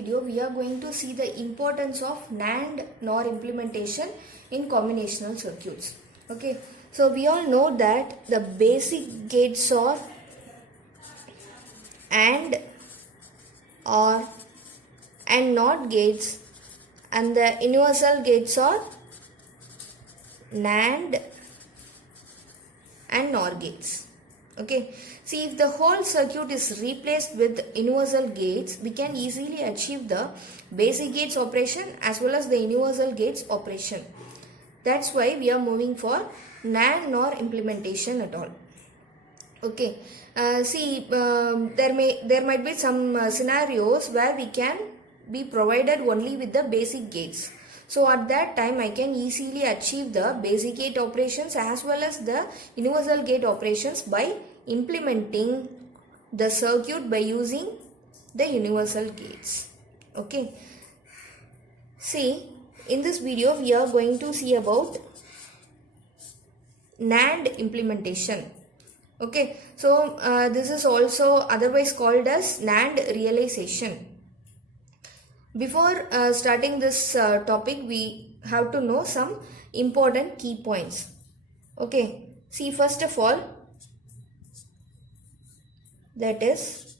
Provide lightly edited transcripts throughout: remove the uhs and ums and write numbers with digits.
video we are going to see the importance of NAND NOR implementation in combinational circuits. Okay, so we all know that the basic gates are AND, OR and NOT gates, and the universal gates are NAND and NOR gates. Okay, see, if the whole circuit is replaced with universal gates, we can easily achieve the basic gates operation as well as the universal gates operation. That's why we are moving for NAND NOR implementation at all. Okay, there might be some scenarios where we can be provided only with the basic gates. So at that time I can easily achieve the basic gate operations as well as the universal gate operations by implementing the circuit by using the universal gates. Okay, see, in this video we are going to see about NAND implementation. Okay, so this is also otherwise called as NAND realization. Before starting this topic, we have to know some important key points. Okay, see, first of all, that is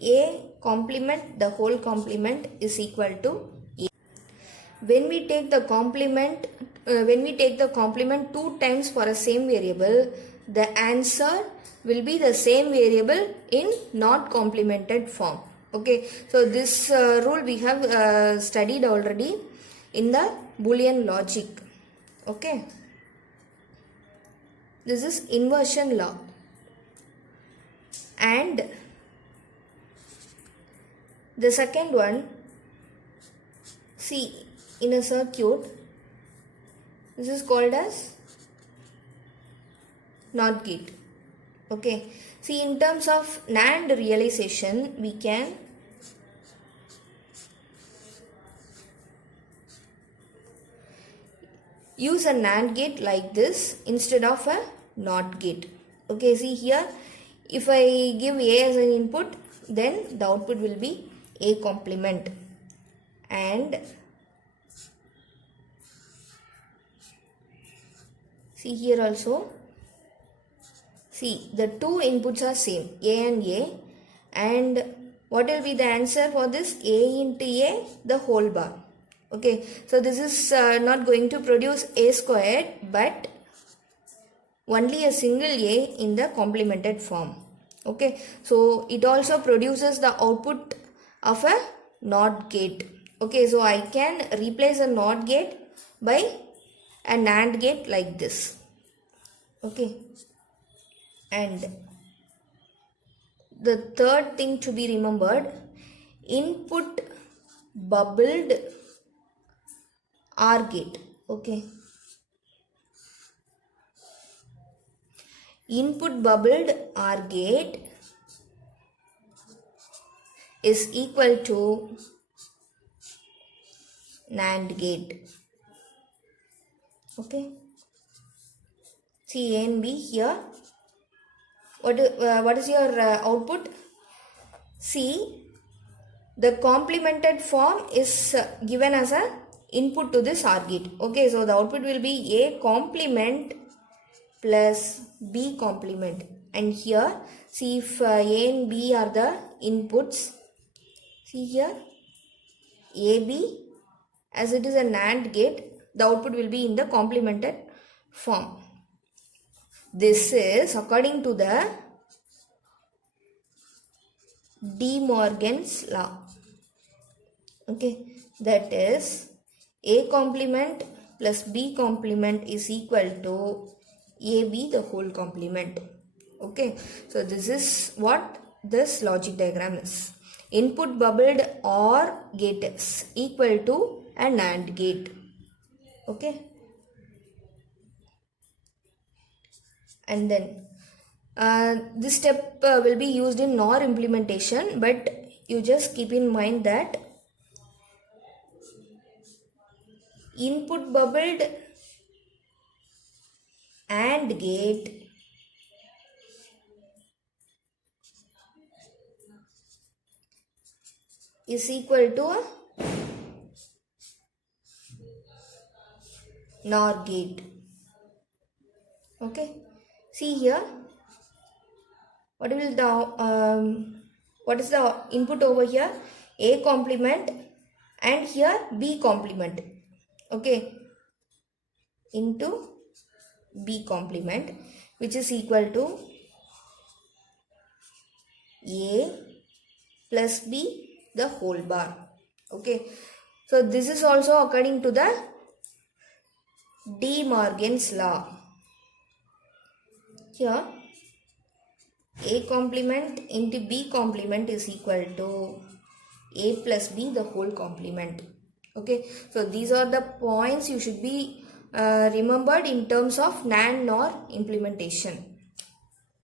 A complement, the whole complement is equal to A. When we take the complement, two times for a same variable, the answer will be the same variable in not complemented form. Okay, so this rule we have studied already in the Boolean logic. Okay, this is inversion law. And the second one, see, in a circuit, this is called as NOT gate. Okay, see, in terms of NAND realization, we can use a NAND gate like this instead of a NOT gate. Okay, see here, if I give A as an input, then the output will be A complement, and see here also, see, the two inputs are same, A, and what will be the answer for this? A into A, the whole bar. Okay, so this is not going to produce A squared, but only a single A in the complemented form. Okay, so it also produces the output of a NOT gate. Okay, so I can replace a NOT gate by a NAND gate like this. Okay, and the third thing to be remembered, input bubbled OR gate. Okay, input bubbled OR gate is equal to NAND gate. Okay, see, A and B here. What is your output? See, the complemented form is given as a input to this OR gate. Okay, so the output will be A complement plus B complement, and here, see, if A and B are the inputs, see here, AB, as it is a NAND gate, the output will be in the complemented form. This is according to the De Morgan's law. Okay, that is A complement plus B complement is equal to AB the whole complement. Okay, so this is what this logic diagram is. Input bubbled OR gate is equal to a NAND gate. Okay, and then this step will be used in NOR implementation, but you just keep in mind that input bubbled AND gate is equal to a NOR gate. Okay, see here, what is the input over here? A complement, and here B complement. Okay, into B complement, which is equal to A plus B the whole bar. Okay, so this is also according to the De Morgan's law. Here A complement into B complement is equal to A plus B the whole complement. Okay, so these are the points you should be remembered in terms of NAND NOR implementation.